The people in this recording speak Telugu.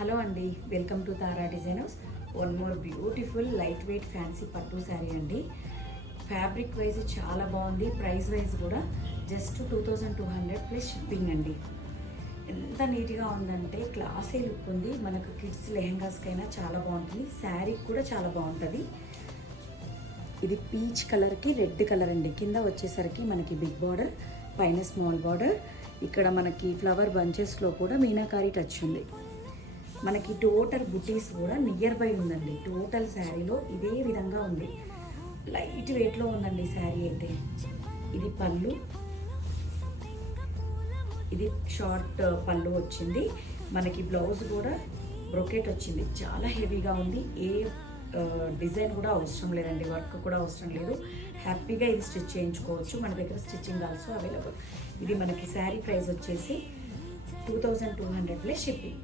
హలో అండి, welcome to Tara designers. One more beautiful light weight fancy పట్టు శారీ అండి. ఫ్యాబ్రిక్ వైజ్ చాలా బాగుంది, ప్రైస్ వైజ్ కూడా జస్ట్ 2200 ప్లస్ షిప్పింగ్ అండి. ఎంత నీట్గా ఉందంటే క్లాసీ లుక్ ఉంది. మనకు కిడ్స్ లెహెంగాస్కైనా చాలా బాగుంటుంది, శారీకి కూడా చాలా బాగుంటుంది. ఇది పీచ్ కలర్కి రెడ్ కలర్ అండి. కింద వచ్చేసరికి మనకి బిగ్ బార్డర్, పైన స్మాల్ బార్డర్. ఇక్కడ మనకి ఫ్లవర్ బంచెస్లో కూడా మీనాకారి టచ్ ఉంది. మనకి టోటల్ బుటీస్ కూడా నియర్ బై ఉందండి. టోటల్ శారీలో ఇదే విధంగా ఉంది. లైట్ వెయిట్లో ఉందండి శారీ అయితే. ఇది పళ్ళు, ఇది షార్ట్ పళ్ళు వచ్చింది. మనకి బ్లౌజ్ కూడా బ్రొకెట్ వచ్చింది. చాలా హెవీగా ఉంది. ఏ డిజైన్ కూడా అవసరం లేదండి, వర్క్ కూడా అవసరం లేదు. హ్యాపీగా ఇది స్టిచ్ చేయించుకోవచ్చు. మన దగ్గర స్టిచ్చింగ్ ఆల్సో అవైలబుల్. ఇది మనకి శారీ ప్రైస్ వచ్చేసి 2200 ప్లస్ షిప్పింగ్.